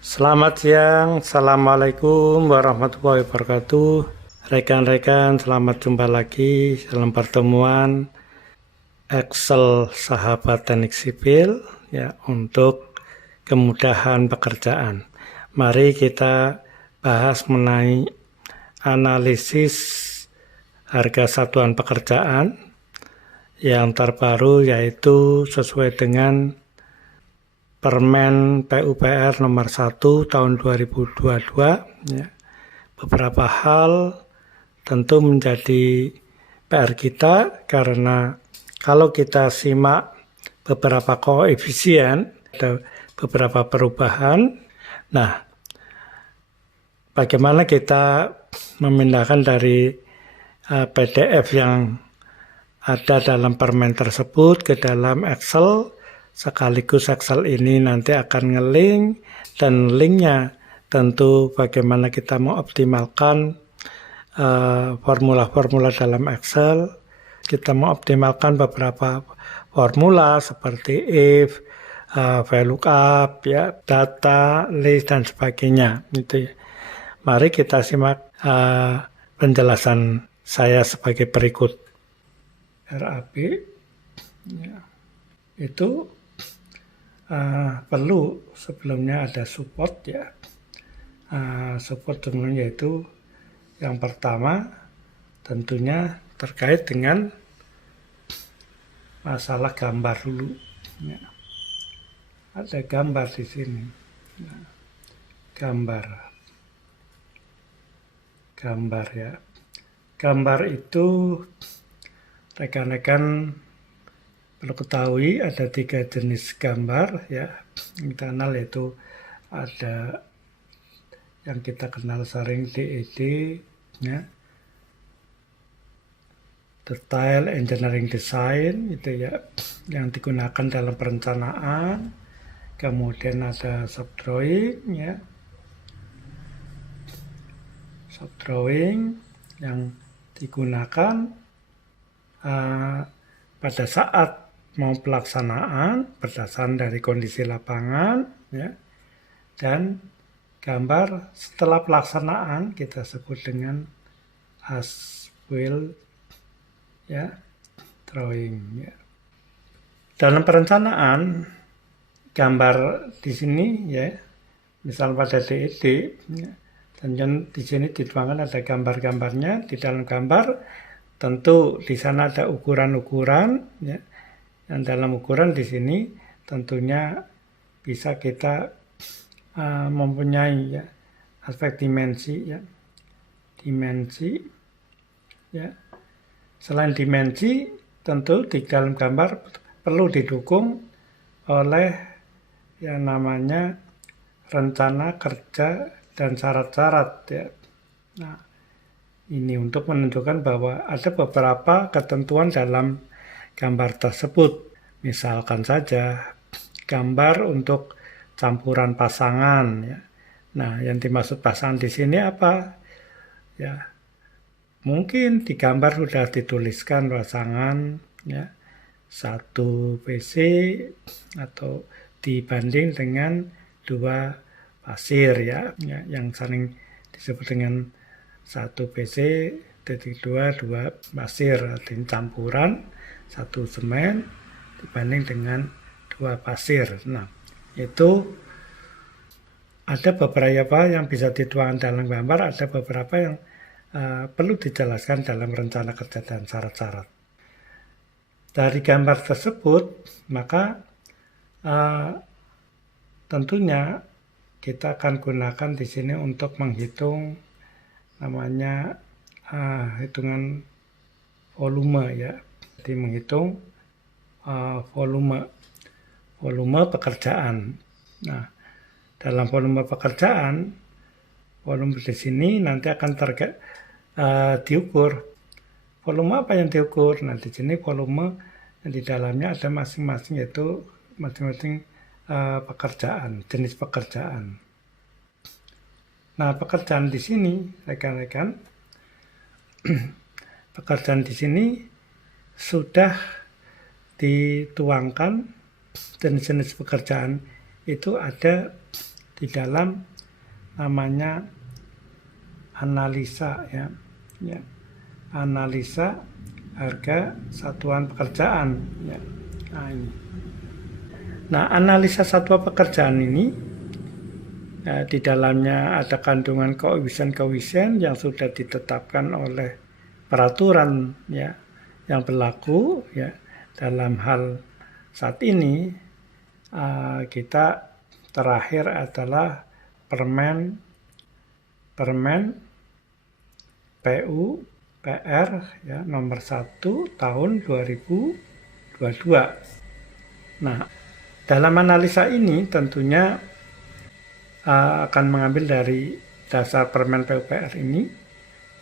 Selamat siang, Assalamualaikum warahmatullahi wabarakatuh. Rekan-rekan, selamat jumpa lagi dalam pertemuan Excel Sahabat Teknik Sipil ya untuk kemudahan pekerjaan. Mari kita bahas mengenai analisis harga satuan pekerjaan yang terbaru, yaitu sesuai dengan Permen PUPR nomor 1 tahun 2022 ya. Beberapa hal tentu menjadi PR kita, karena kalau kita simak beberapa koefisien, ada beberapa perubahan. Nah, bagaimana kita memindahkan dari PDF yang ada dalam permen tersebut ke dalam Excel, sekaligus Excel ini nanti akan nge-link, dan linknya tentu bagaimana kita mengoptimalkan formula-formula dalam Excel. Kita mengoptimalkan beberapa formula seperti if, VLOOKUP, ya, data, list, dan sebagainya. Gitu ya. Mari kita simak penjelasan saya sebagai berikut. RAB ya, itu perlu sebelumnya ada support ya. Support sebelumnya yaitu yang pertama tentunya terkait dengan masalah gambar dulu ya. Ada gambar di sini ya. Gambar ya. Gambar itu rekan-rekan perlu ketahui ada 3 jenis gambar ya. Yang kita kenal yaitu ada yang kita kenal sering DED ya, Detail Engineering Design itu ya, yang digunakan dalam perencanaan. Kemudian ada subdrawing ya, subdrawing yang digunakan pada saat mau pelaksanaan berdasarkan dari kondisi lapangan ya, dan gambar setelah pelaksanaan kita sebut dengan as-built ya, drawing ya. Dalam perencanaan gambar di sini ya, misal pada DED ya, dan di sini dituangkan ada gambar-gambarnya. Di dalam gambar tentu di sana ada ukuran-ukuran ya. Dan dalam ukuran di sini tentunya bisa kita mempunyai ya, aspek dimensi ya. Dimensi ya. Selain dimensi, tentu di dalam gambar perlu didukung oleh yang namanya rencana kerja dan syarat-syarat ya. Nah, ini untuk menunjukkan bahwa ada beberapa ketentuan dalam gambar tersebut. Misalkan saja gambar untuk campuran pasangan ya. Nah, yang dimaksud pasangan di sini apa? Ya, mungkin di gambar sudah dituliskan pasangan ya, 1 PC atau dibanding dengan 2 pasir ya, yang sering disebut dengan 1 PC titik 2 pasir, artinya campuran 1 semen dibanding dengan 2 pasir. Nah, itu ada beberapa yang bisa dituangkan dalam gambar, ada beberapa yang perlu dijelaskan dalam rencana kerja dan syarat-syarat. Dari gambar tersebut, maka tentunya kita akan gunakan di sini untuk menghitung namanya hitungan volume ya. Jadi menghitung volume pekerjaan. Nah, dalam volume pekerjaan, volume di sini nanti akan diukur. Volume apa yang diukur? Nah, di sini volume yang di dalamnya ada masing-masing, yaitu masing-masing pekerjaan, jenis pekerjaan. Nah, pekerjaan di sini, rekan-rekan, pekerjaan di sini sudah dituangkan jenis-jenis pekerjaan itu ada di dalam namanya analisa ya. Analisa harga satuan pekerjaan ya. Nah, analisa satuan pekerjaan ini di dalamnya ada kandungan koefisien-koefisien yang sudah ditetapkan oleh peraturan ya yang berlaku ya. Dalam hal saat ini kita terakhir adalah permen PUPR ya nomor 1 tahun 2022. Nah, dalam analisa ini tentunya akan mengambil dari dasar permen PUPR ini.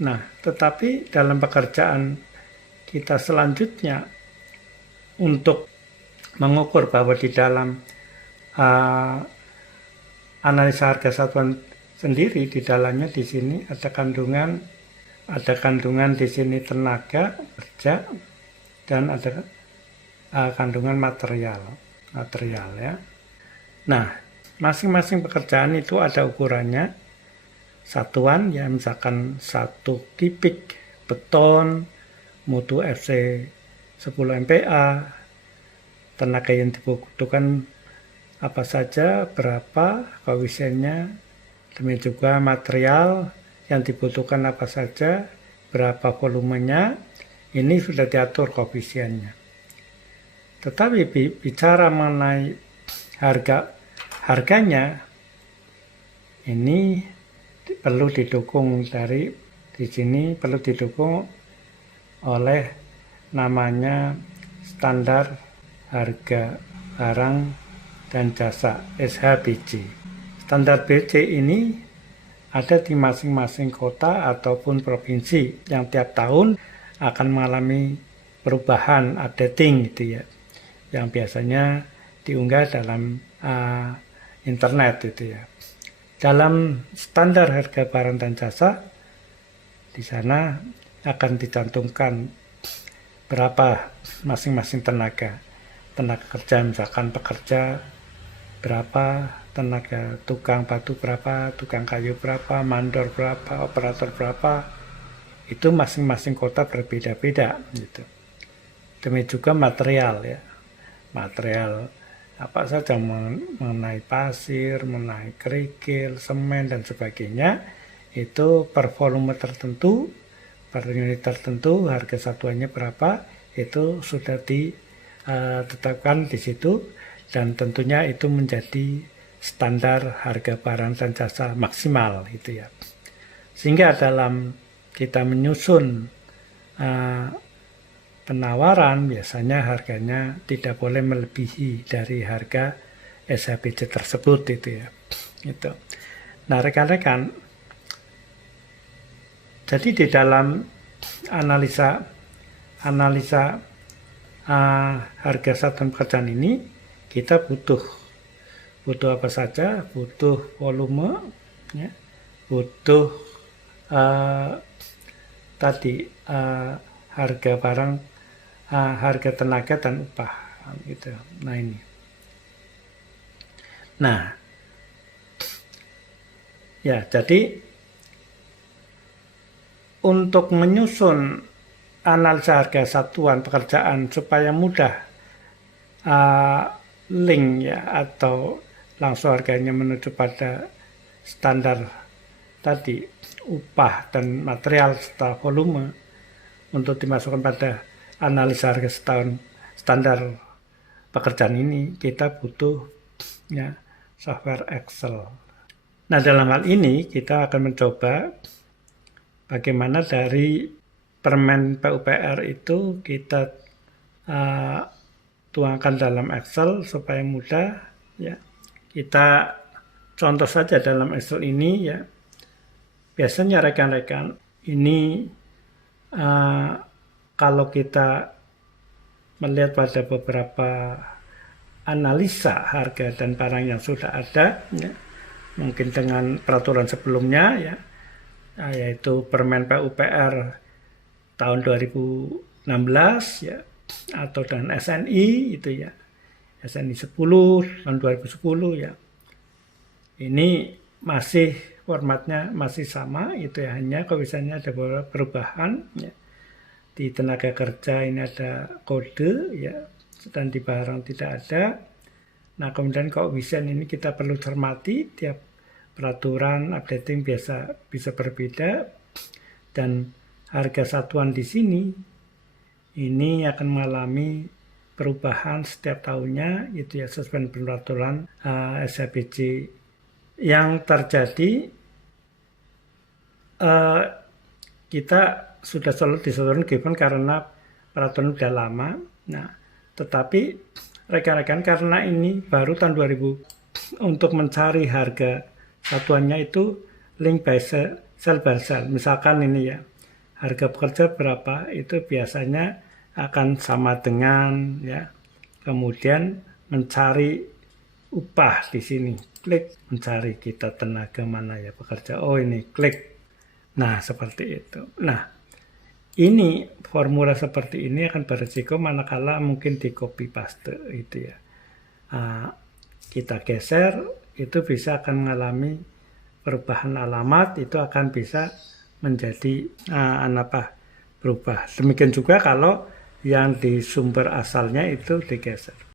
Nah, tetapi dalam pekerjaan kita selanjutnya untuk mengukur bahwa di dalam analisa harga satuan sendiri di dalamnya di sini ada kandungan di sini tenaga kerja dan ada kandungan material ya. Nah, masing-masing pekerjaan itu ada ukurannya. Satuan ya misalkan 1 kubik beton mutu FC 10 MPa, tenaga yang dibutuhkan apa saja, berapa koefisiennya, demikian juga material yang dibutuhkan apa saja, berapa volumenya, ini sudah diatur koefisiennya. Tetapi bicara mengenai harganya, ini perlu didukung di sini perlu didukung oleh namanya standar harga barang dan jasa SHBJ. Standar BJ ini ada di masing-masing kota ataupun provinsi yang tiap tahun akan mengalami perubahan updating gitu ya, yang biasanya diunggah dalam internet itu ya. Dalam standar harga barang dan jasa di sana akan dicantumkan berapa masing-masing tenaga kerja, misalkan pekerja berapa, tenaga tukang batu berapa, tukang kayu berapa, mandor berapa, operator berapa, itu masing-masing kota berbeda-beda gitu. Demikian juga material ya, material apa saja mengenai pasir, mengenai kerikil, semen dan sebagainya, itu per volume tertentu, per unit tertentu, harga satuannya berapa, itu sudah ditetapkan di situ, dan tentunya itu menjadi standar harga barang dan jasa maksimal itu ya. Sehingga dalam kita menyusun penawaran biasanya harganya tidak boleh melebihi dari harga SHBJ tersebut itu ya. Gitu. Nah, rekan-rekan, jadi di dalam analisa harga satuan pekerjaan ini kita butuh apa saja, butuh volume ya, butuh harga barang, harga tenaga dan upah gitu. Nah, ini. Nah, ya jadi untuk menyusun analisa harga satuan pekerjaan supaya mudah link ya atau langsung harganya menuju pada standar tadi upah dan material serta volume untuk dimasukkan pada analisa harga setahun standar pekerjaan ini, kita butuh ya software Excel. Nah, dalam hal ini kita akan mencoba bagaimana dari permen PUPR itu kita tuangkan dalam Excel supaya mudah ya. Kita contoh saja dalam Excel ini ya. Biasanya rekan-rekan ini kalau kita melihat pada beberapa analisa harga dan barang yang sudah ada ya, mungkin dengan peraturan sebelumnya ya, yaitu permen PUPR tahun 2016 ya, atau dengan SNI itu ya, SNI 10 tahun 2010 ya. Ini masih formatnya masih sama, itu ya, hanya kalau misalnya ada perubahan ya. Di tenaga kerja ini ada kode ya, dan di barang tidak ada. Nah, kemudian kalau desain ini kita perlu cermati, tiap peraturan updating bisa berbeda, dan harga satuan di sini ini akan mengalami perubahan setiap tahunnya, itu ya, sesuai peraturan SHBC. Yang terjadi, kita sudah selalu disatukan given karena peraturan sudah lama. Nah, tetapi rekan-rekan, karena ini baru tahun 2000, untuk mencari harga satuannya itu link by sel by sel. Misalkan ini ya, harga pekerja berapa, itu biasanya akan sama dengan ya. Kemudian mencari upah di sini, klik mencari kita tenaga mana ya pekerja. Oh ini, klik. Nah, seperti itu. Nah, ini formula seperti ini akan berisiko manakala mungkin di copy paste itu ya. Kita geser, itu bisa akan mengalami perubahan alamat, itu akan bisa menjadi berubah. Demikian juga kalau yang di sumber asalnya itu digeser.